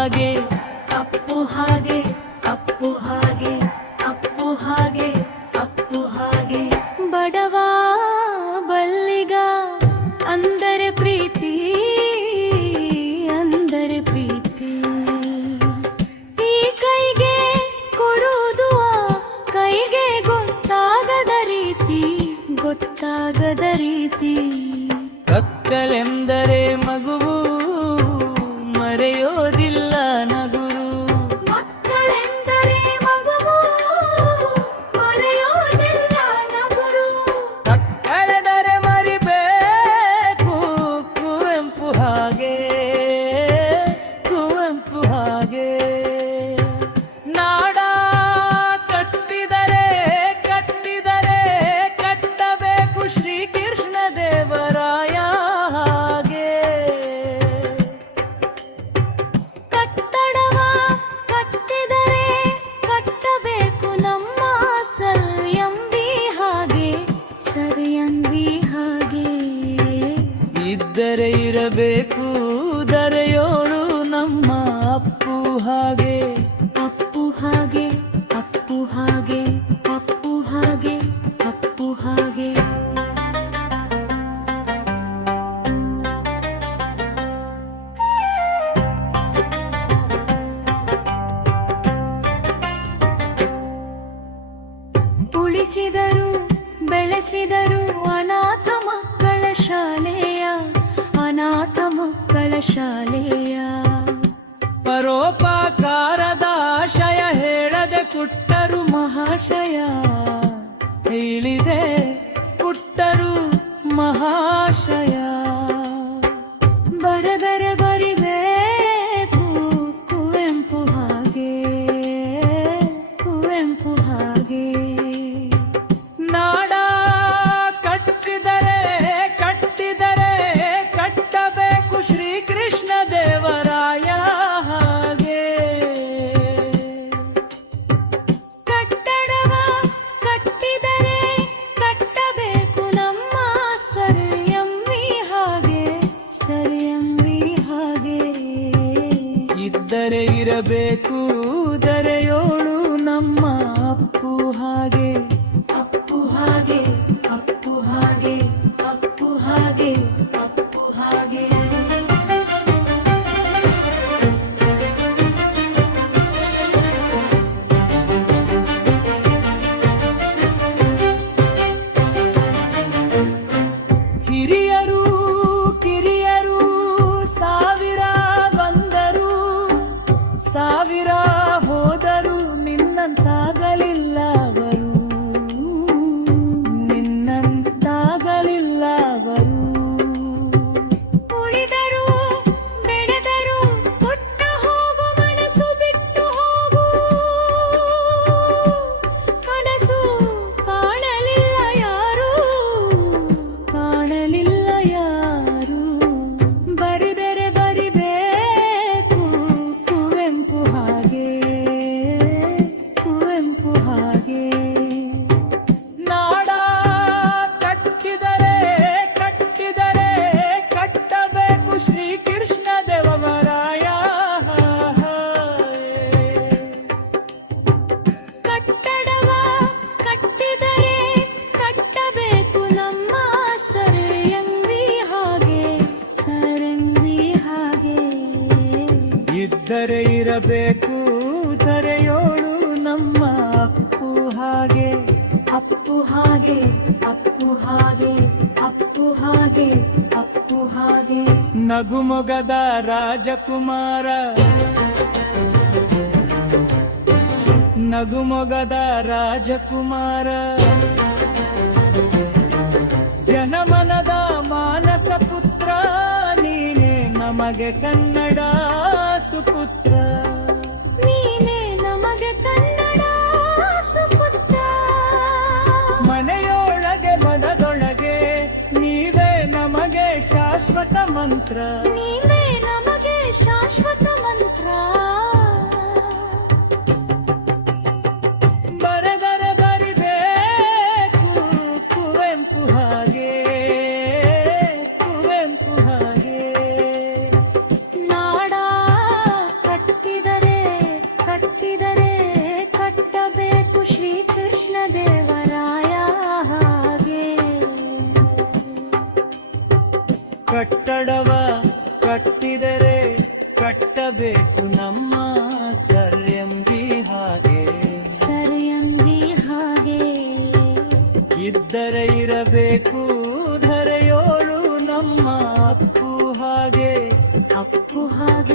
ಹಾಗೆ ಅಪ್ಪು ಹಾಗೆ ಅಪ್ಪು ಹಾಗೆ ಅಪ್ಪು ಹಾಗೆ ಅಪ್ಪು ಹಾಗೆ ಬಡವ ಬಲ್ಲಿಗ ಅಂದರೆ ಪ್ರೀತಿ ಅಂದರೆ ಪ್ರೀತಿ ಈ ಕೈಗೆ ಕೊಡುವುದು ಆ ಕೈಗೆ ಗೊತ್ತಾಗದ ರೀತಿ ಗೊತ್ತಾಗದ ರೀತಿ ಕತ್ತಲೆಂದರೆ ಮಗುವು ಮರೆಯೋದಿಲ್ಲ ನಗುರು ಮಕ್ಕಳೆಂದರೆ ಮಗುವು ಮರೆಯೋದಿಲ್ಲ ನಗುರು ಕಳೆದರೆ ಮರಿಬೇಕು ಕುವೆಂಪು ಹಾಗೆ ಕುವೆಂಪು ಹಾಗೆ ನಾಡ ಕಟ್ಟಿದರೆ ಕಟ್ಟಿದರೆ ಕಟ್ಟಬೇಕು ಶ್ರೀಕೃಷ್ಣ ದೇವರಾಯ ಹಾಗೆ ಕಟ್ಟಡವ ಕಟ್ಟಿದರೆ ಕಟ್ಟಬೇಕು ನಮ್ಮ ಸರಿಯಂಬಿ ಹಾಗೆ ಸರಿಯಂಬಿ ಹಾಗೆ ಇದ್ದರೆ ಇರಬೇಕು ದರೆಯೋಳು ನಮ್ಮ ಅಪ್ಪು ಹಾಗೆ ಅಪ್ಪು ಹಾಗೆ ಅಪ್ಪು ಹಾಗೆ ಅಪ್ಪು ಹಾಗೆ ಅಪ್ಪು ಹಾಗೆ ಉಳಿಸಿದರು ಬೆಳೆಸಿದರು ಅನಾಥ ಮಕ್ಕಳ ಶಾಲೆಯ ಅನಾಥ ಮಕ್ಕಳ ಶಾಲೆಯ ಪರೋಪಕಾರದ ಆಶಯ ಹೇಳದೆ ಕುಟ್ಟರು ಮಹಾಶಯ ಹೇಳಿದೆ ಕುಟ್ಟರು ಮಹಾಶಯ ಬರಬರ ಬರಿಬೇಕು ಕುವೆಂಪು ಹಾಗೆ ಕುವೆಂಪು ಹಾಗೆ ನಾಡ ಕಟ್ಟಿದರೆ ಕಟ್ಟಿದರೆ ಕಟ್ಟಬೇಕು ಶ್ರೀಕೃಷ್ಣ ದೇವರಾಯ ಹಾಗೆ ಕಟ್ಟಡವ ಕಟ್ಟಿದರೆ ಕಟ್ಟಬೇಕು ನಮ್ಮ ಸರಿಯಂಬಿ ಹಾಗೆ ಸರಿಯಂಬಿ ಹಾಗೆ ಇದ್ದರೆ ಇರಬೇಕು ದರೆಯೋಳು ನಮ್ಮ ಅಪ್ಪು ಹಾಗೆ ಅಪ್ಪು ಹಾಗೆ ಅಪ್ಪು ಹಾಗೆ ಅಪ್ಪು ಹಾಗೆ ಅಪ್ಪು ಹಾಗೆ ಹಿರಿಯರು ಕಿರಿಯರು ಸಾವಿರ ಬಂದರು ಸಾವಿರ ಹೋದರು ನಿನ್ನಂತಾಗಲಿಲ್ಲ ಅವರು ನಿನ್ನಂತಾಗಲಿಲ್ಲ ಅವರು ಉಳಿದರು ಬೆಳೆದರು ಪುಟ್ಟ ಹೋಗು ಮನಸ್ಸು ಬಿಟ್ಟು ಹೋಗು ಕನಸು ಕಾಣಲಿಲ್ಲ ಯಾರು ಕಾಣಲಿಲ್ಲ ಯಾರು ಬರಿದರೆ ಬರಿಬೇಕು ಕುವೆಂಪು ಹಾಗೆ ಕುವೆಂಪು ಹಾಗೆ ನಾಡ ಕಟ್ಟಿದರೆ ಕಟ್ಟಿದರೆ ಕಟ್ಟಬೇಕು ಶ್ರೀಕೃಷ್ಣ ದೇವರಾಯ ಕಟ್ಟಡವ ಕಟ್ಟಿದರೆ ಕಟ್ಟಬೇಕು ನಮ್ಮ ಸರಿಯಂಬಿ ಹಾಗೆ ಸರಂಗಿ ಹಾಗೆ ಇದ್ದರೆ ಇರಬೇಕು ದರೆಯೋಳು ನಮ್ಮ ಅಪ್ಪು ಹಾಗೆ ಅಪ್ಪು ಹಾಗೆ ಅಪ್ಪು ಹಾಗೆ ಅಪ್ಪು ಹಾಗೆ ಅಪ್ಪು ಹಾಗೆ ನಗುಮೊಗದ ರಾಜಕುಮಾರ ನಗುಮೊಗದ ರಾಜಕುಮಾರ ಜನಮನದ ಮಾನಸ ಪುತ್ರ ನೀನೇ ನಮಗೆ ಕನ್ನಡ ಸುಪುತ್ರ ನೀನೇ ನಮಗೆ ಕನ್ನಡ ಸುಪುತ್ರ ಮನೆಯೊಳಗೆ ಮನದೊಳಗೆ ನೀವೇ ನಮಗೆ ಶಾಶ್ವತ ಮಂತ್ರ ನೀನೇ ನಮಗೆ ಶಾಶ್ವತ ಮಂತ್ರ ಬರೆದರೆ ಬರಿಬೇಕು ಕುವೆಂಪು ಹಾಗೆ ಕುವೆಂಪು ಹಾಗೆ ನಾಡ ಕಟ್ಟ ಇದ್ದರೆ ಇರಬೇಕು ಧರೆಯೋಳು ನಮ್ಮ ಅಪ್ಪು ಹಾಗೆ ಅಪ್ಪು ಹಾಗೆ